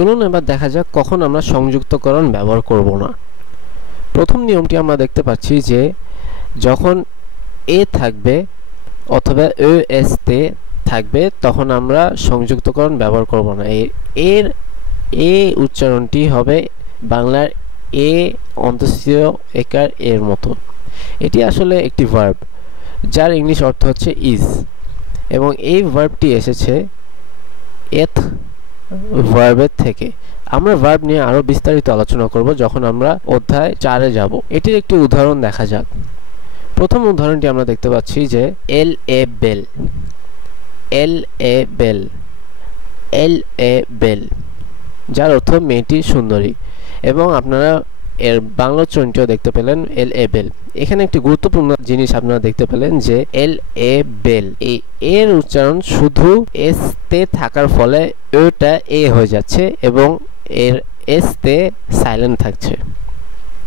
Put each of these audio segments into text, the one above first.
চলুন এবার দেখা যাক কখন আমরা সংযুক্তকরণ ব্যবহার করব না। প্রথম নিয়মটি আমরা দেখতে পাচ্ছি যে যখন এ থাকবে অথবা এস তে থাকবে তখন আমরা সংযুক্তকরণ ব্যবহার করব না। এর এ উচ্চারণটি হবে বাংলার এ অন্তঃস্থিত একার এর মতো। এটি আসলে একটি ভার্ব যার ইংলিশ অর্থ হচ্ছে ইজ, এবং এই ভার্বটি এসেছে এথ ভার্বের থেকে। আমরা ভার্ব নিয়ে আরো বিস্তারিত আলোচনা করব যখন আমরা অধ্যায় 4 এ যাব। এটির একটি উদাহরণ দেখা যাক। প্রথম উদাহরণটি আমরা দেখতে পাচ্ছি যে এল এ বেল, এল এ বেল, এল এ বেল, যার অর্থ মেয়েটি সুন্দরী, এবং আপনারা এর বাংলা উচ্চারণটিও দেখতে পেলেন এল এ বেল। এখানে একটি গুরুত্বপূর্ণ জিনিস আপনারা দেখতে পেলেন যে এল এ বেল, এই এর উচ্চারণ শুধু এস তে থাকার ফলে ওটা এ হয়ে যাচ্ছে এবং এর এস তে সাইলেন্ট থাকছে।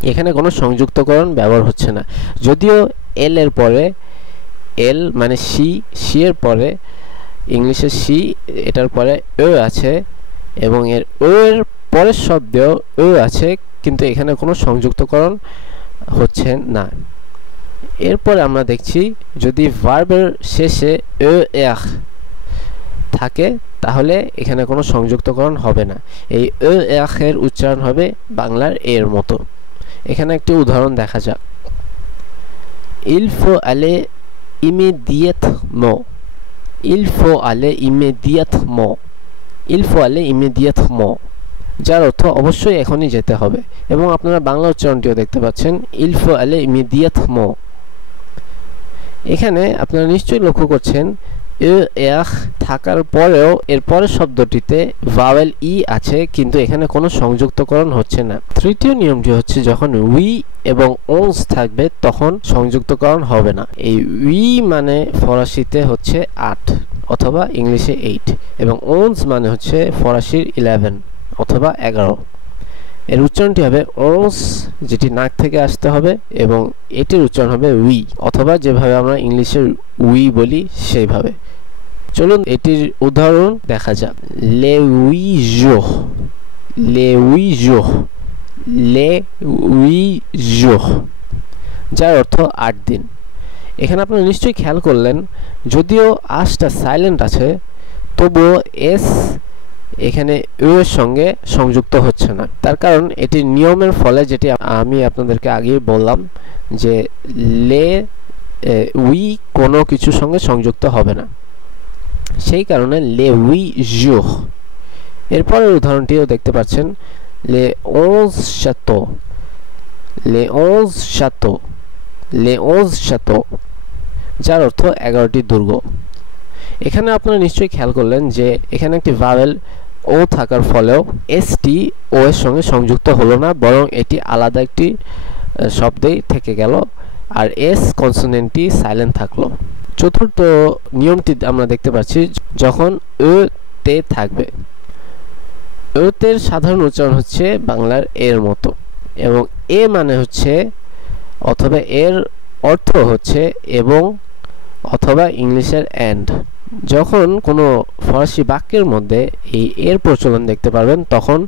এখানে কোনো সংযুক্তকরণ ব্যবহার হচ্ছে না। যদিও এল এর পরে এল মানে সি, সি এর পরে ইংলিশে সি, এটার পরে ও আছে এবং এর ও এর পরের শব্দেও ও আছে, কিন্তু এখানে কোনো সংযুক্তকরণ হচ্ছে না। এরপরে আমরা দেখছি যদি ভার্বের শেষে ও এখ থাকে তাহলে এখানে কোনো সংযুক্তকরণ হবে না। এই ও এখ এর উচ্চারণ হবে বাংলার এর মতো। এখানে একটি উদাহরণ দেখা যাক। Il faut aller immédiatement, il faut aller immédiatement, il faut aller immédiatement, যার অর্থ অবশ্যই এখনই যেতে হবে, এবং আপনারা বাংলা উচ্চারণটিও দেখতে পাচ্ছেন il faut aller immédiatement। এখানে আপনারা নিশ্চয়ই লক্ষ্য করছেন এ এখ থাকার পরেও এর পরের শব্দটিতে ভাওয়েল ই আছে, কিন্তু এখানে কোনো সংযুক্তকরণ হচ্ছে না। তৃতীয় নিয়মটি হচ্ছে যখন উই এবং ওনস থাকবে তখন সংযুক্তকরণ হবে না। এই উই মানে ফরাসিতে হচ্ছে 8 অথবা ইংলিশে 8, এবং ওনস মানে হচ্ছে ফরাসির 11 অথবা 11। এর উচ্চারণটি হবে ওনস, যেটি নাক থেকে আসতে হবে, এবং এটির উচ্চারণ হবে উই, অথবা যেভাবে আমরা ইংলিশে উই বলি সেইভাবে। চলুন এটির উদাহরণ দেখা যাক। লে উই জোহ, লে উই জোহ, লে উই জোহ, যার অর্থ 8 দিন। এখানে আপনারা নিশ্চয়ই খেয়াল করলেন যদিও আশটা সাইলেন্ট আছে তবুও এস এখানে ও এর সঙ্গে সংযুক্ত হচ্ছে না। তার কারণ এটি নিয়মের ফলে, যেটি আমি আপনাদেরকে আগেই বললাম যে লে উই কোনো কিছুর সঙ্গে সংযুক্ত হবে না, সেই কারণে লে উই জোহ। এরপরের উদাহরণটিও দেখতে পাচ্ছেন লে ওজ চাতো, লে ওজ চাতো, লে ওজ চাতো, যার অর্থ 11টি দুর্গ। এখানে আপনারা নিশ্চয়ই খেয়াল করলেন যে এখানে একটি ভাওয়েল ও থাকার ফলেও এসটি ও এর সঙ্গে সংযুক্ত হলো না, বরং এটি আলাদা একটি শব্দেই থেকে গেল, আর এস কনসোনেন্টটি সাইলেন্ট থাকলো। চতুর্থ নিয়মটি আমরা দেখতে পাচ্ছি যখন ও তে থাকবে। ও তের সাধারণ উচ্চারণ হচ্ছে বাংলার এর মতো, এবং এ মানে হচ্ছে অথবা এর অর্থ হচ্ছে এবং অথবা ইংলিশের এন্ড। যখন কোনো ফরাসি বাক্যের মধ্যে এই এর প্রচলন দেখতে পারবেন তখন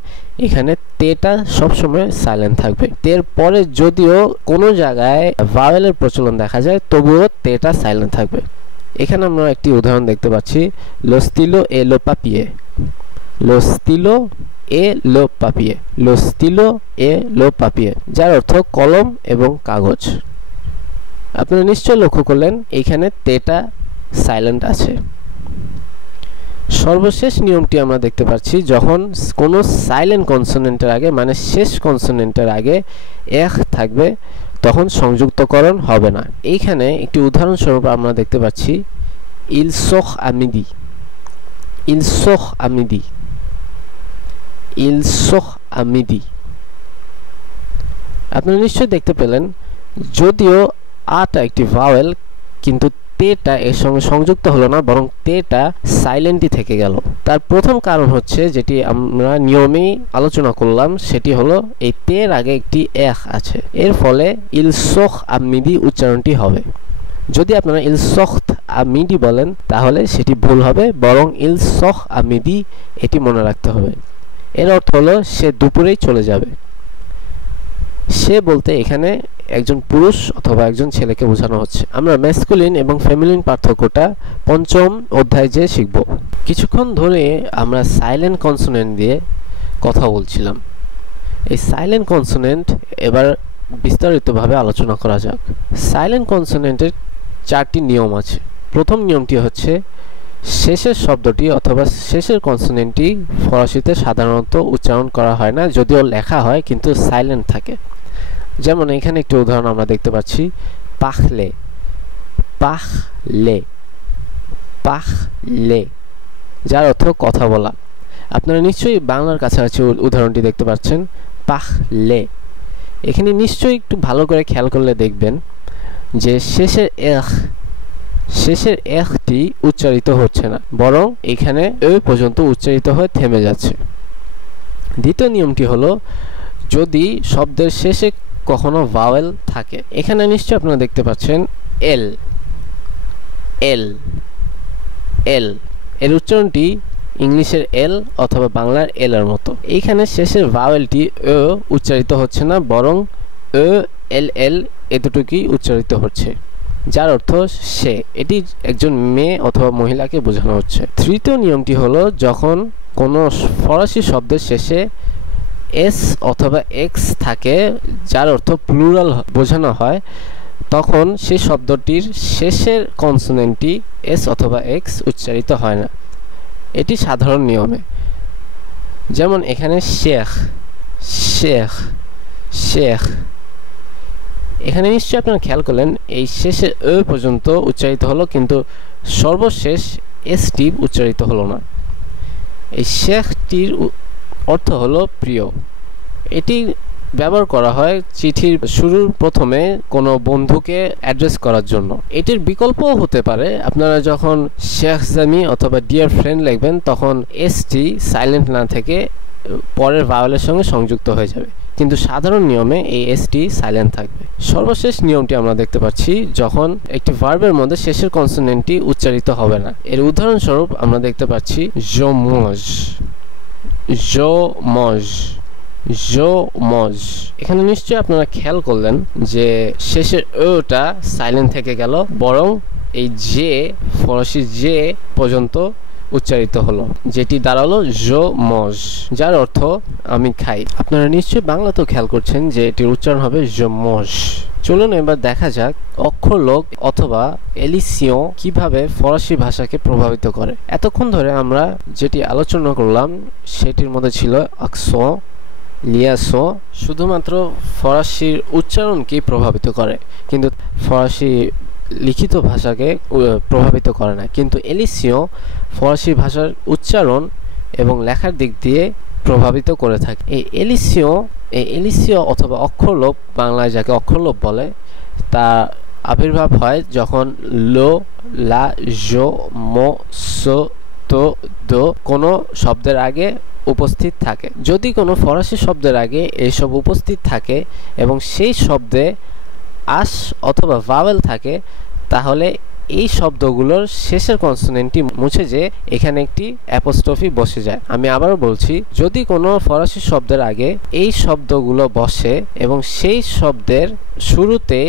এখানে তেটা সবসময় সাইলেন্ট থাকবে। তের পরে যদিও কোনো জায়গায় ভাওয়েলের প্রচলন দেখা যায় তবুও তেটা সাইলেন্ট থাকবে। এখানে আমরা একটি উদাহরণ দেখতে পাচ্ছি, লো স্টিলো এ লো পাপিয়ে, লো স্টিলো এ লো পাপিয়ে, লো স্টিলো এ লো পাপিয়ে, যার অর্থ কলম এবং কাগজ। আপনারা নিশ্চয় লক্ষ্য করলেন এখানে তেটা সাইলেন্ট আছে। সর্বশেষ নিয়মটি আমরা দেখতে পাচ্ছি যখন কোনো সাইলেন্ট কনসোনেন্টের আগে মানে শেষ কনসোনেন্টের আগে এখ থাকবে তখন সংযুক্তকরণ হবে না। এইখানে একটি উদাহরণস্বরূপ আমরা দেখতে পাচ্ছি ইল সোখ আমিদি, ইল সোখ আমিদি, ইল সোখ আমিদি। আপনারা নিশ্চয়ই দেখতে পেলেন যদিও আটা একটি ভাওয়েল, কিন্তু তেটা এর সঙ্গে সংযুক্ত হলো না, বরং তেটা সাইলেন্টই থেকে গেল। তার প্রথম কারণ হচ্ছে যেটি আমরা নিয়মেই আলোচনা করলাম, সেটি হলো এই তের আগে একটি এখ আছে, এর ফলে ইল সোখ আমিদি উচ্চারণটি হবে। যদি আপনারা ইল সোখত আমিদি বলেন তাহলে সেটি ভুল হবে, বরং ইল সোখ আমিদি এটি মনে রাখতে হবে। এর অর্থ হলো সে দুপুরেই চলে যাবে। সে বলতে এখানে একজন পুরুষ অথবা একজন ছেলেকে বোঝানো হচ্ছে। আমরা ম্যাসকুলিন এবং ফেমিনিন পার্থক্যটা পঞ্চম অধ্যায়ে যে শিখব। কিছুক্ষণ ধরে আমরা সাইলেন্ট কনসোনেন্ট দিয়ে কথা বলছিলাম। এই সাইলেন্ট কনসোনেন্ট এবার বিস্তারিতভাবে আলোচনা করা যাক। সাইলেন্ট কনসোনেন্টের 4টি নিয়ম আছে। প্রথম নিয়মটি হচ্ছে শেষের শব্দটি অথবা শেষের কনসোনেন্টটি ফরাসিতে সাধারণত উচ্চারণ করা হয় না, যদিও লেখা হয় কিন্তু সাইলেন্ট থাকে। যেমন এখানে একটি উদাহরণ আমরা দেখতে পাচ্ছি, পাখলে, পাখলে, পাখলে, যার অর্থ কথা বলা। আপনারা নিশ্চয়ই বাংলার কাছাকাছি উদাহরণটি দেখতে পাচ্ছেন, পাখলে। এখানে নিশ্চয়ই একটু ভালো করে খেয়াল করলে দেখবেন যে শেষের এখটি উচ্চারিত হচ্ছে না, বরং এখানে এ পর্যন্ত উচ্চারিত হয়ে থেমে যাচ্ছে। দ্বিতীয় নিয়মটি হলো যদি শব্দের শেষে কখনো ভাওয়েল থাকে। এখানে নিশ্চয়ই আপনারা দেখতে পাচ্ছেন এল, এল, এল। এর উচ্চারণটি ইংলিশের এল অথবা বাংলার এল এর মতো। এইখানে শেষের ভাওয়েলটি এ উচ্চারিত হচ্ছে না, বরং এ, এল, এল এতটুকুই উচ্চারিত হচ্ছে, যার অর্থ সে। এটি একজন মেয়ে অথবা মহিলাকে বোঝানো হচ্ছে। তৃতীয় নিয়মটি হলো যখন কোনো ফরাসি শব্দের শেষে এস অথবা এক্স থাকে, যার অর্থ প্লুরাল বোঝানো হয়, তখন সেই শব্দটির শেষের কনসোনেন্টটি এস অথবা এক্স উচ্চারিত হয় না। এটি সাধারণ নিয়মে। যেমন এখানে শেখ, শেখ, শেখ। এখানে নিশ্চয়ই আপনারা খেয়াল করলেন এই শেষে এ পর্যন্ত উচ্চারিত হলো, কিন্তু সর্বশেষ এসটি উচ্চারিত হলো না। এই শেখটির অর্থ হলো প্রিয়। এটি ব্যবহার করা হয় চিঠির শুরুর প্রথমে কোনো বন্ধুকে অ্যাড্রেস করার জন্য। এটির বিকল্পও হতে পারে, আপনারা যখন শেখ জামি অথবা ডিয়ার ফ্রেন্ড লিখবেন তখন এসটি সাইলেন্ট না থেকে পরের ভাওয়েলের সঙ্গে সংযুক্ত হয়ে যাবে, কিন্তু সাধারণ নিয়মে এই এসটি সাইলেন্ট থাকবে। সর্বশেষ নিয়মটি আমরা দেখতে পাচ্ছি যখন একটি ভার্বের মধ্যে শেষের কনসোনেন্টটি উচ্চারিত হবে না। এর উদাহরণস্বরূপ আমরা দেখতে পাচ্ছি je mange, je mange, je mange। এখানে নিশ্চয়ই আপনারা খেয়াল করলেন যে শেষের ওটা সাইলেন্ট থেকে গেল, বরং এই যে ফরাসি যে পর্যন্ত উচ্চারিত হলো, যেটি দাঁড়ালো je mange, যার অর্থ আমি খাই। আপনারা নিশ্চয়ই বাংলাতেও খেয়াল করছেন যে এটির উচ্চারণ হবে je mange। চলুন এবার দেখা যাক অক্ষরলোপ অথবা এলিসিয়ন কিভাবে ফরাসি ভাষাকে প্রভাবিত করে। এতক্ষণ ধরে আমরা যেটি আলোচনা করলাম সেটির মধ্যে ছিল আকসন, লিয়াসন, শুধুমাত্র ফরাসির উচ্চারণকেই প্রভাবিত করে, কিন্তু ফরাসি লিখিত ভাষাকে প্রভাবিত করে না। কিন্তু এলিসিয়ন ফরাসি ভাষার উচ্চারণ এবং লেখার দিক দিয়ে প্রভাবিত করে থাকে। এই এলিসিয়ন অথবা অক্ষরলোপ, বাংলায় যাকে অক্ষরলোপ বলে, তা আবির্ভাব হয় যখন লো, লা, জো, মো, সো, তো, দো কোনো শব্দের আগে উপস্থিত থাকে। যদি কোনো ফরাসি শব্দের আগে এইসব উপস্থিত থাকে এবং সেই শব্দে আশ অথবা ভাওয়েল থাকে, তাহলে এই শব্দগুলোর শেষের কনসোনেন্টটি মুছে যে এখানে একটি অ্যাপোস্ট্রফি বসে যায়। আমি আবারও বলছি, যদি কোনো ফরাসি শব্দের আগে এই শব্দগুলো বসে এবং সেই শব্দের শুরুতে,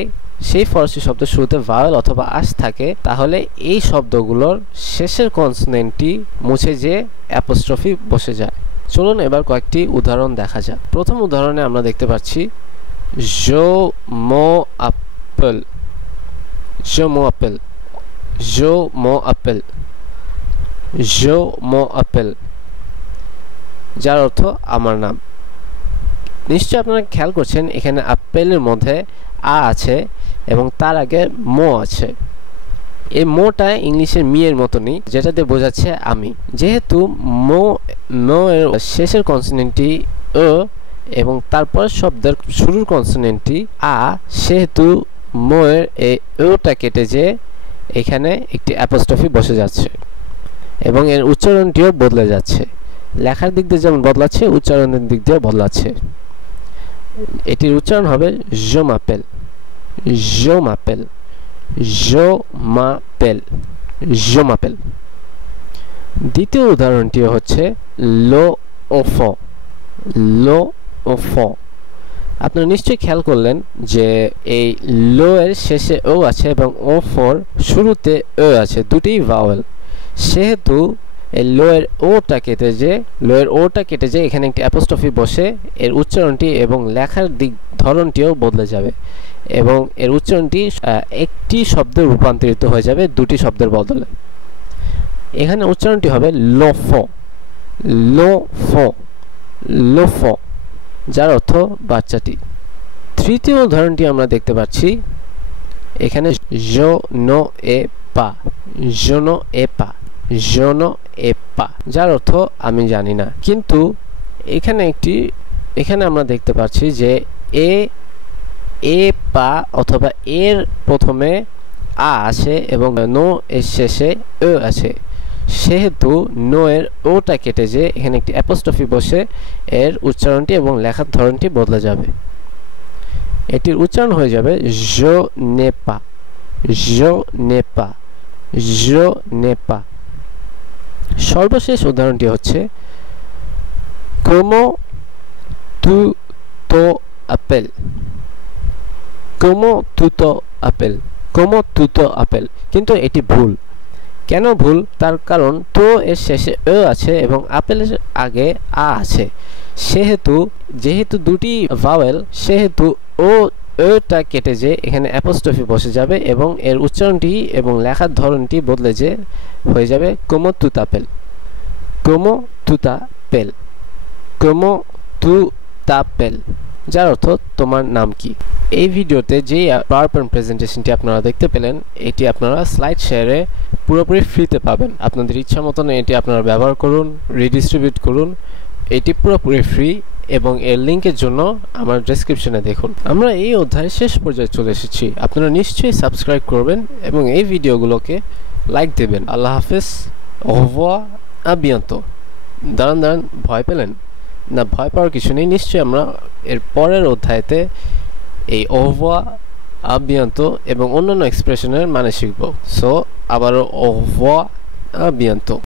সেই ফরাসি শব্দের শুরুতে ভাওয়েল অথবা আশ থাকে, তাহলে এই শব্দগুলোর শেষের কনসোনেন্টটি মুছে যে অ্যাপোস্ট্রফি বসে যায়। চলুন এবার কয়েকটি উদাহরণ দেখা যাক। প্রথম উদাহরণে আমরা দেখতে পাচ্ছি je m'appelle, je m'appelle, je m'appelle, je m'appelle, যার অর্থ আমার নাম। নিশ্চয় আপনারা খেয়াল করছেন এখানে আপেলের মধ্যে আ আছে এবং তার আগে মো আছে। এই মোটা ইংলিশের মি এর মতনই, যেটাতে বোঝাচ্ছে আমি। যেহেতু মো এর শেষের কনসোনেন্টটি ও এবং তারপর শব্দের শুরুর কনসোনেন্টটি আ, সেহেতু মো এর এই ওটা কেটে যে এখানে একটি অ্যাপোস্ট্রফি বসে যাচ্ছে এবং এর উচ্চারণটিও বদলে যাচ্ছে। লেখার দিক দিয়ে যেমন বদলাচ্ছে, উচ্চারণের দিক দিয়ে বদলাচ্ছে। এটির উচ্চারণ হবে je m'appelle, je m'appelle, je m'appelle, je m'appelle। দ্বিতীয় উদাহরণটি হচ্ছে l'enfant, লো ও ফ। আপনারা নিশ্চয়ই খেয়াল করলেন যে এই লো এর শেষে ও আছে এবং ও ফর শুরুতে ও আছে, দুটিই ভাওয়েল। সেহেতু এই লো এর ওটা কেটে যে এখানে একটি অ্যাপোস্ট্রফি বসে এর উচ্চারণটি এবং লেখার ধরনটিও বদলে যাবে এবং এর উচ্চারণটি একটি শব্দে রূপান্তরিত হয়ে যাবে দুটি শব্দের বদলে। এখানে উচ্চারণটি হবে লোফ, লোফ, লোফ, যার অর্থ বাচ্চাটি। তৃতীয় উদাহরণটি আমরা দেখতে পাচ্ছি এখানে জো নো এ পা, জোনো এ পা, জোনো এ পা, যার অর্থ আমি জানি না। কিন্তু এখানে আমরা দেখতে পাচ্ছি যে এ পা অথবা এর প্রথমে আ আছে এবং নো এর শেষে ও আছে। সেহেতু নো এর ওটা কেটে যে এখানে একটি অ্যাপোস্ট্রফি বসে এর উচ্চারণটি এবং লেখার ধরনটি বদলে যাবে। এটির উচ্চারণ হয়ে যাবে জো নে পা, জো নে পা, জো নে পা। সর্বশেষ উদাহরণটি হচ্ছে como tu to appel, como tu to appel, como tu to appel। কিন্তু এটি ভুল। কেন ভুল? তার কারণ তো এর শেষে ও আছে এবং আপেলের আগে আ আছে। যেহেতু দুটি ভাওয়েল, সেহেতু ওটা কেটে যে এখানে অ্যাপোস্ট্রফি বসে যাবে এবং এর উচ্চারণটি এবং লেখার ধরনটি বদলে যে হয়ে যাবে como tu t'appel, como tu t'appel, como tu t'appel, যার অর্থ তোমার নাম কি। এই ভিডিওতে যে পাওয়ারপয়েন্ট প্রেজেন্টেশনটি আপনারা দেখতে পেলেন, এটি আপনারা স্লাইড শেয়ারে পুরোপুরি ফ্রিতে পাবেন। আপনাদের ইচ্ছা মতন এটি আপনারা ব্যবহার করুন, রিডিস্ট্রিবিউট করুন। এটি পুরোপুরি ফ্রি এবং এর লিঙ্কের জন্য আমার ডেসক্রিপশনে দেখুন। আমরা এই অধ্যায়ের শেষ পর্যায়ে চলে এসেছি। আপনারা নিশ্চয়ই সাবস্ক্রাইব করবেন এবং এই ভিডিওগুলোকে লাইক দেবেন। আল্লাহ হাফেজ, au revoir, à bientôt। দাঁড়ান, ভয় পেলেন না? ভয় পাওয়ার কিছু নেই। নিশ্চয়ই আমরা এর পরের অধ্যায়তে এই au revoir, à bientôt এবং অন্যান্য এক্সপ্রেশনের মানে শিখব। সো আবারও au revoir, à bientôt।